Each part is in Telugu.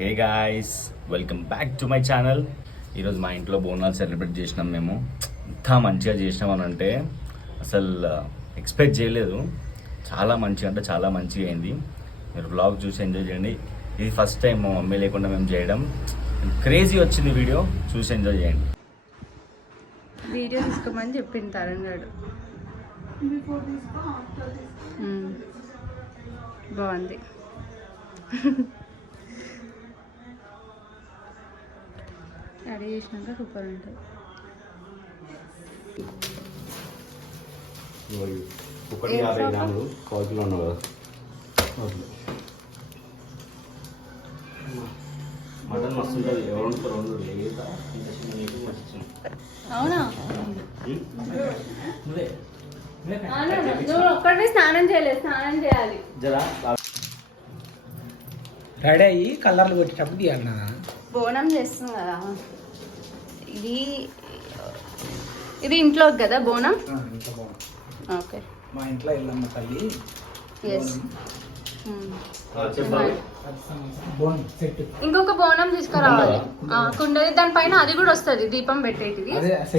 Hey guys, welcome back to my channel. ఈరోజు మా ఇంట్లో బోనాలు సెలబ్రేట్ చేసినాం. మేము ఎంత మంచిగా చేసినాం అని అంటే అసలు ఎక్స్పెక్ట్ చేయలేదు. చాలా మంచిగా అంటే చాలా మంచిగా అయింది. మీరు వ్లాగ్ చూసి ఎంజాయ్ చేయండి. ఇది ఫస్ట్ టైం మా మమ్మీ లేకుండా మేము చేయడం. క్రేజీ వచ్చింది వీడియో, చూసి ఎంజాయ్ చేయండి. వీడియో తీసుకోమని చెప్పింది తరుణ్ గారు. బాగుంది. రెడీ చేసినాక సూపర్ ఉంటుంది. ఒకటి 50 గ్రాములు కాల్చులో ఉన్నావు కదా. మటన్ మస్తు ఉంటుంది. ఎవరు అవునా? నువ్వు ఒక్కటే స్నానం చేయలేదు, స్నానం చేయాలి. రెడీ అయ్యి కలర్లు కొట్టేటప్పుడు తీయన్నా. బోనం చేస్తుంది కదా, ఇది ఇంట్లో కదా బోనం. ఓకే, మా ఇంట్లో ఇల్లమ్మ తల్లి. ఎస్. బోనం సెట్. ఇంకొక బోనం తీసుకురావాలి, కుండది. దానిపైన అది కూడా వస్తుంది, దీపం పెట్టేటిది.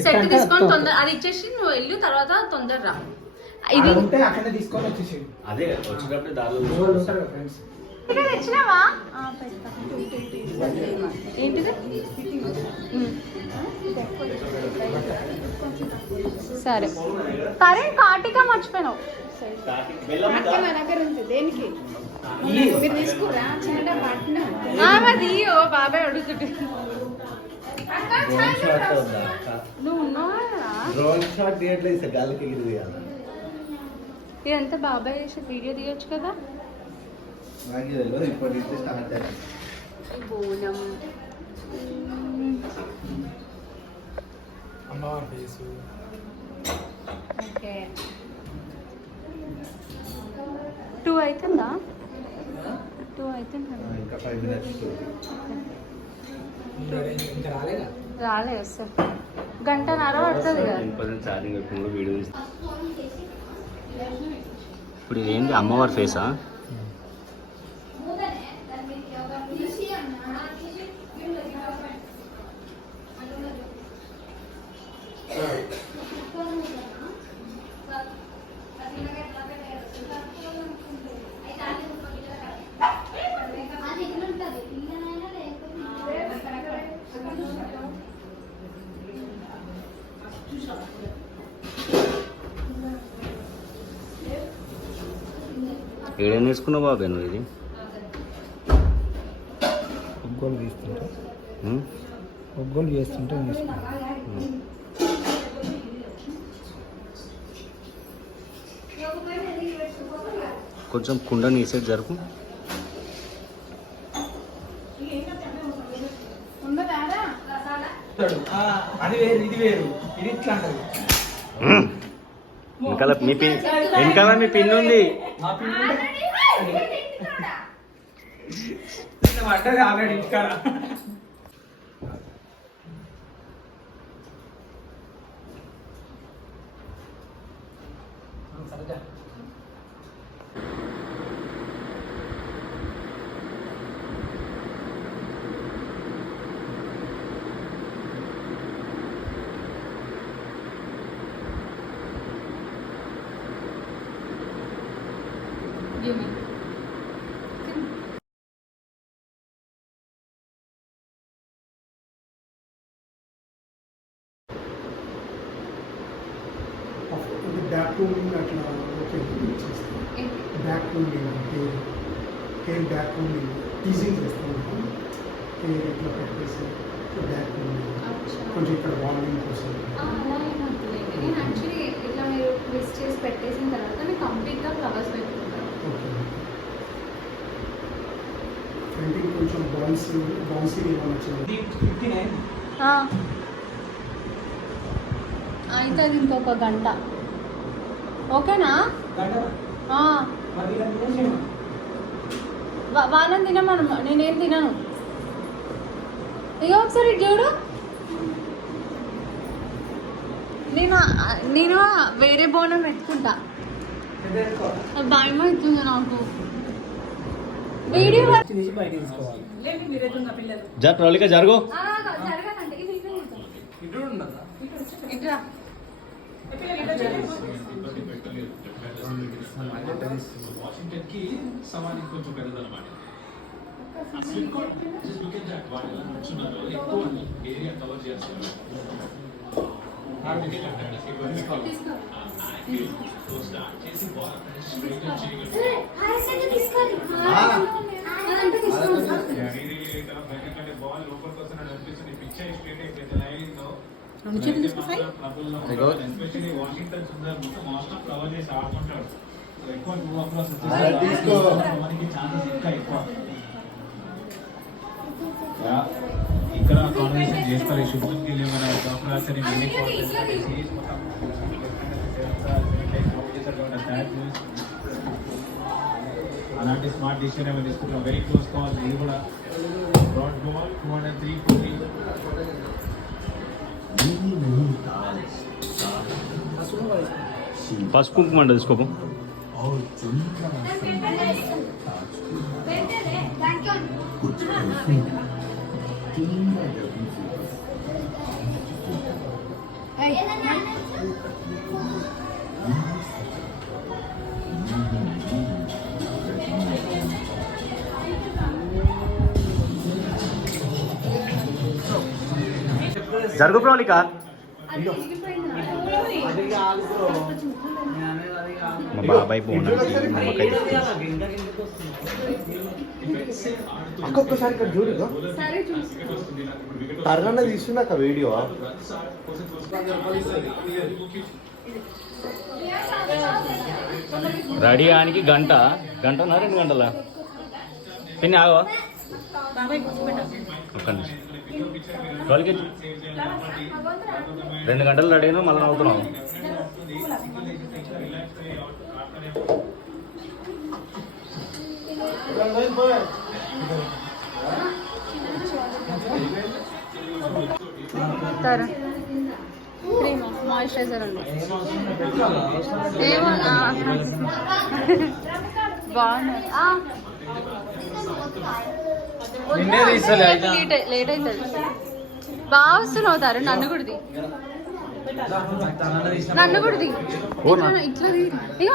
సెట్ తీసుకొని తొందర అది ఇచ్చేసి నువ్వు వెళ్ళి తర్వాత తొందర రా. ఇది అక్కడే తీసుకొని వచ్చేసి అదే వచ్చేటప్పుడు దారిలో ఫ్రెండ్స్. ఇక్కడ తెచ్చినావా? ఏంటిది? సరే. కరెంట్ కాటిక మర్చిపోయినావు. ఓ బాబాయ్ అడుగుతుంటే నువ్వు ఉన్నావా? ఇదంతా బాబాయ్ చేసే వీడియో తీయొచ్చు కదా. బోనం అమ్మవారి ఫేసు. ఓకే, 2 అవుతుందా? 2 అవుతుందా? ఇంకా 5 minutes. ఇంకా రాలేదా? రాలే, వస్తా. గంటన్నర పడుతుంది కదా. ఛార్జింగ్ పెట్టుకుంటూ వీడియో తీస్తా. ఇప్పుడు ఇదేంటి, అమ్మవారి ఫేసా? ఏడేం వేసుకున్నావు బాబాయ్ నువ్వు? ఇది ఒగ్గోలు తీస్తుంటే ఒగ్గోలు చేస్తుంటే కొంచెం కుండ నీసేది జరుపు. అది వేరు, ఇది వేరు, ఇది ఇట్లా అంటది. వెనకాల మీ పిన్ ఉంది. పడ్డది ఆల్రెడీ ఇక్కడ. You mean? బ్యాక్ రూమింగ్ అట్లా ఓకే చేస్తాం. Back roaming hair back roaming teasing చేస్తాం. హెయిర్ ఇట్లా పెట్టేసి బ్యాక్ రూమింగ్ కొంచెం ఇక్కడ వాల్యూమ్ కోసం. నేను యాక్చువల్లీ ఇట్లా మీరు ట్విస్ట్ చేసి పెట్టేసిన తర్వాత నేను కంప్లీట్గా ఫ్లవర్స్ పెట్టుకుంటాను. ఓకే, ఫ్రంటింగ్ కొంచెం బౌన్సీ వచ్చింది. అవుతుంది ఇంకొక గంట. ఓకేనా? వాళ్ళని తినమను, నేనేం తినను. ఇక ఒకసారి చూడు, నేను వేరే బోనం పెట్టుకుంటా. భయం అవుతుంది నాకు. వీడియో తీసి బయట తీసుకోవాలి. జర ప్రవళిక జరుగు. జరగదండి ఇది ఇటు ఉండదా? ఇట్లా వాషింగ్టన్ కి సవానికి కొంచెం పెద్దదన్నమాట. వాళ్ళు ఎలా నడుచున్నారో ఎక్కువ ఏరియా కవర్ చేస్తున్నారు. చేసి బాల్ బాల్ లోపలికి వస్తున్నట్టు అనిపిస్తుంది. పిక్చర్ స్ట్రేట్ అయిపోయింది. లైన్ లో ఎస్పెషల్లీ వాషింగ్టన్ సుందర్ మొత్తం మోస్ట్ ఆఫ్ కవర్ చేసి ఆడుతుంటాడు. ఎక్కువ టూ అప్రోస్ మనకి ఛాన్సెస్ ఇంకా ఎక్కువ. ఇక్కడ కాంబినేషన్ చేస్తారు. శుభ్రం గిల్ ఏమైనా కాంబినేషన్ మళ్ళీ అలాంటి స్మార్ట్ డిసిషన్ ఏమైనా తీసుకుంటాం. Very close call. ఇది కూడా బ్రాడ్ బాల్ 203 పసుపు కుంకుమ అంట తీసుకోపు. జరుగు ప్రవళిక. అది కాదు బ్రో. నేను అనేది అది కాదు. మా బాబాయ్ బోనాలకి నిమ్మకాయ ఒక్కొక్కసారి ఇక్కడ చూడు తరగన్న తీసుకున్నాక వీడియో రెడీ ఆనికి గంట 2 గంటలా పిన్ని ఆగవా ఒక్క నిమిషం. వాళ్ళకి 2 గంటలు రెడీ అయినా మళ్ళీ అవుతున్నాం. క్రీమ్ మాయిశ్చరైజర్ అండి. ఏమో బాగున్నాయి. లేట్ అవుతుంది. బాగా వస్తున్నావు తారు. నన్ను కుడిది ఇట్లా ఇక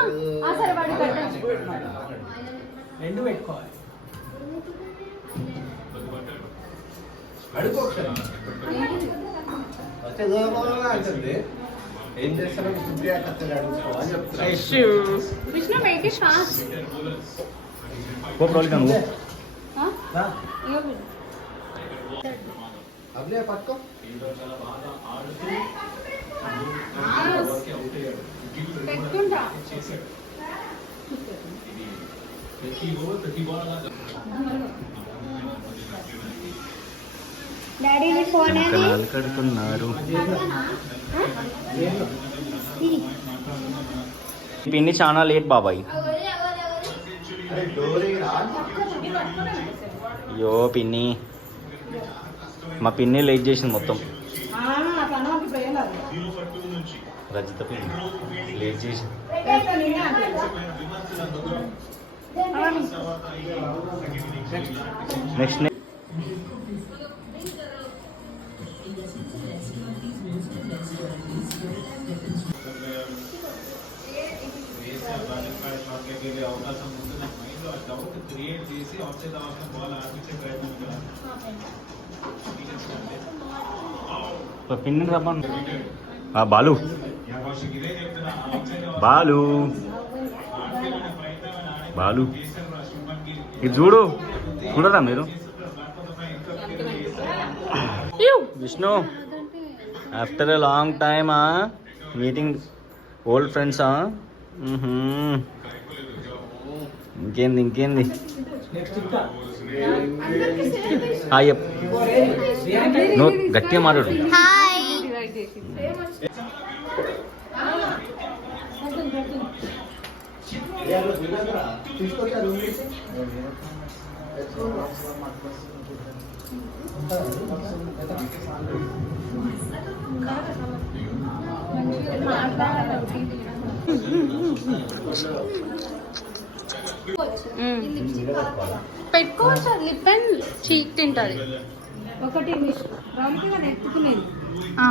సరే వాడి రెండు పెట్టుకోవాలి. ఏం చేస్తారో సుప్రియా కత్తెలు అడుగుకోవాలి చెప్తున్నా. విష్ణు వెయిట్ ఫాస్ట్ నువ్వు అదే పట్టుకో పెట్టుకుంటా. డాడీని ఫోన్ కళాలు కడుతున్నారు. పిన్ని చాలా లేట్ బాబాయ్. అయ్యో పిన్ని, మా పిన్ని లేట్ చేసింది మొత్తం. రజిత పిన్ని లేట్ చేసింది. నెక్స్ట్ అవకాశం ఉంది. నాకు మైండ్లో ఆ డౌట్ క్రియేట్ చేసి ఆఫ్సైడ్ అవసరం బాల్ ఆడిపించే ప్రయత్నం కదా. పిన్ని రమ్మను. బాలు బాలు బాలు ఇది చూడు చూడరా మీరు. Vishnu after a long time meeting old ఫ్రెండ్సా. ఇంకేంది హాయ్ నువ్వు గట్టిగా మాట్లాడు. పెట్టుకోవచ్చు లిప్ పెన్ చీక్ తింటది ఒకటి రౌండ్కి అది ఎత్తుకునేది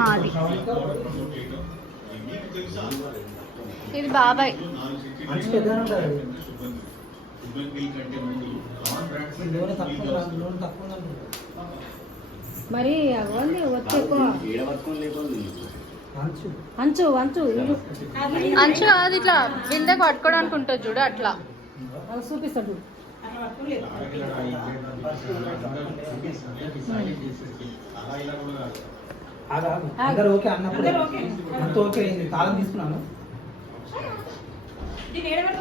అది ఇది బాబాయ్ మంచి పెద్దగా ఉంటుంది లోన్ తక్కువ మరి అవ్వండి వచ్చి ఎక్కువ ఏడ పట్టుకొని లేకపోతే మంచి అంచు అంచు ఇల్లు అంచు కాదు ఇట్లా బిందెకి పట్టుకోవడానికి ఉంటుంది చూడు అట్లా అది చూపిస్తాడు అందరు ఓకే అన్నప్పుడు అంత ఓకే అయింది తాళం తీసుకున్నాను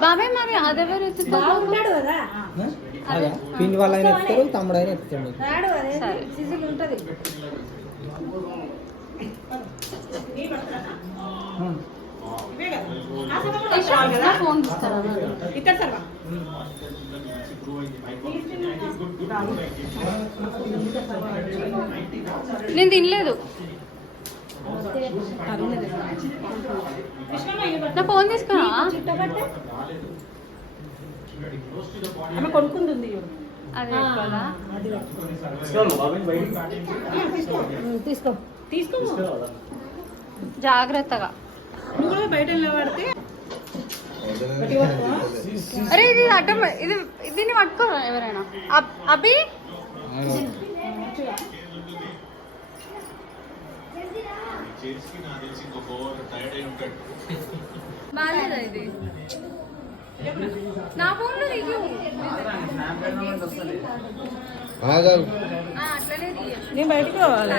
బాబాయ్ మరి అదెవరు బాగున్నాడు కదా అదే పిన్ని వాళ్ళు అయినా ఎత్తాడు తమ్ముడు అయినా ఎత్తాడు రాడు అదే సరే. సిజిల్ ఉంటది ఫోన్ ఇస్తారా నేను తినలేదు నా ఫోన్ తీసుకున్నా ఆమె కొనుక్కుంది అదే ఎక్కువదా? తీసుకో తీసుకో జాగ్రత్తగా నువ్వు బయట నిలబడితే అరే ఇది అడ్డం ఇది దీన్ని పట్టుకోరా ఎవరైనా అభి బాగాలేదా ఇది నా ఫోన్లో దిగు అట్లనే దిగు నేను బయటకు పోవాలి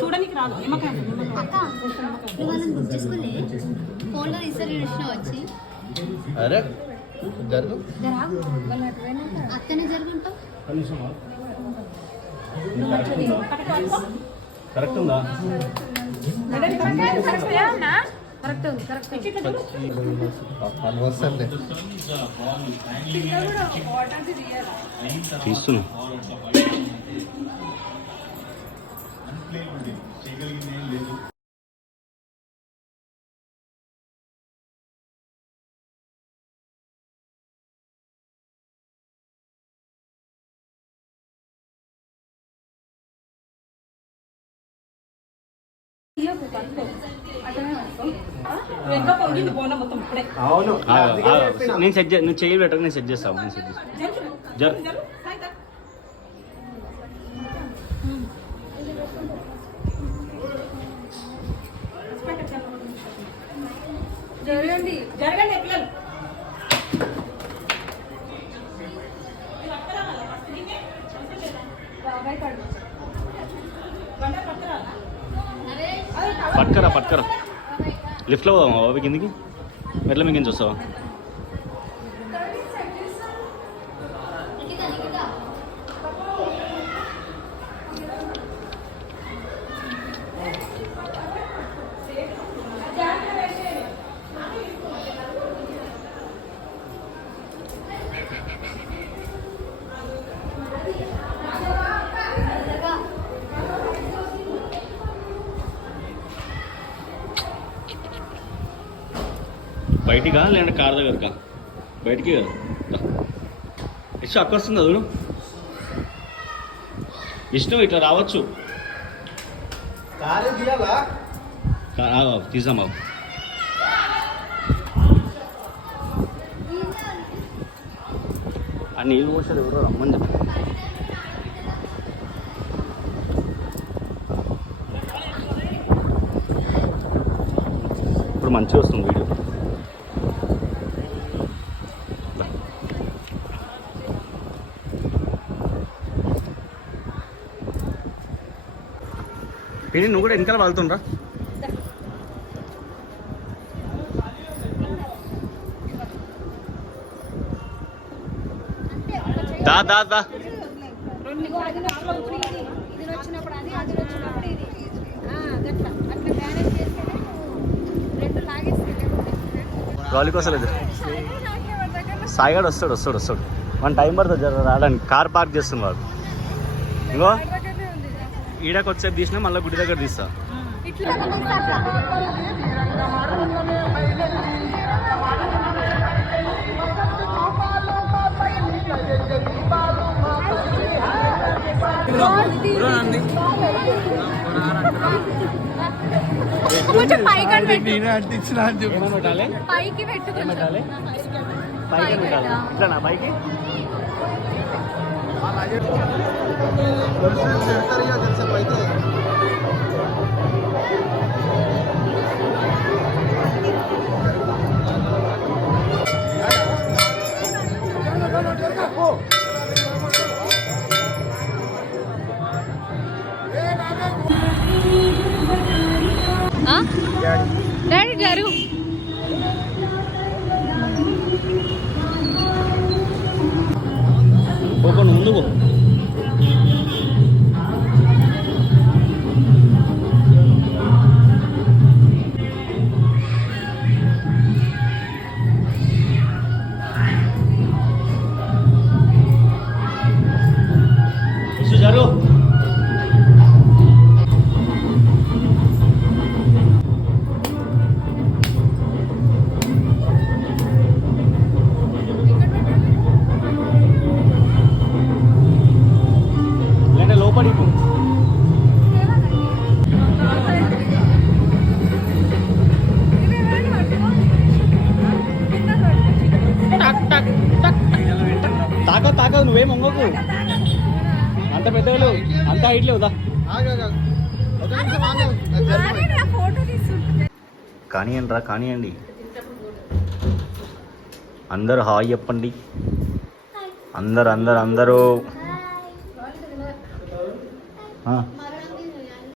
చూడడానికి రాదు ఫోన్లో రీసెర్చ్ చేసిన వచ్చి అరే జరుగు అక్కనే జరుగుంటాం కరెక్ట్ ఉందా కరెక్ట్ ఉంది కరెక్ట్ వస్తుంది తీస్తున్నా అవును నేను సెట్ నువ్వు చెయ్యి పెట్టక నేను సెట్ చేస్తాను నేను సెట్ చేస్తాను జర్ జరగండి జరగండి పిల్లలు పట్టుకరా లిఫ్ట్లో పోదామా బాబు కిందికి మెట్ల మీకు వస్తావా బయటికా లేదంటే కార్ దగ్గరకా బయటికి కదా ఇష్టం అక్క వస్తుంది అదుడు ఇష్టం ఇట్లా రావచ్చు కారే తీయాలా తీసాం బాబు ఆ నీళ్ళు పోసారు ఎవరో రమ్మని చెప్పి ఇప్పుడు మంచిగా వస్తుంది వీడియో పిని నువ్వు కూడా వెనకాల వాళ్తుండ్రా దా దా దా ఇది వచ్చినప్పుడు అది అది వచ్చినప్పుడు ఇది అట్లా అట్లా మేనేజ్ చేస్తేనే రెండు లాగేస్తే గాలికి వస్తలేదు సాయిగాడు వస్తాడు మన టైం పడుతుంది జర రావడానికి కార్ పార్క్ చేస్తుంది వాడు ఇంకో ఈడకి వచ్చేపు తీసినా మళ్ళీ గుడి దగ్గర తీస్తా ఇట్లా తీస్తా అట్లా. కొంచెం పైకి అని పెట్టు. నేనే అంటించిన అని చెప్పి పైకి పెట్టు కొంచెం. పైకి పెట్టు. ఇట్లా పైకి అయితే ఆ? డాడీ గారు ముందుకు జరుగు. లేదంటే లోపలికి పో. తాకదు నువ్వేం వంగకు. అంత పెద్దలు అంత హైట్ లేవుదా. కానియండి అందరూ హాయ్ చెప్పండి. అందరూ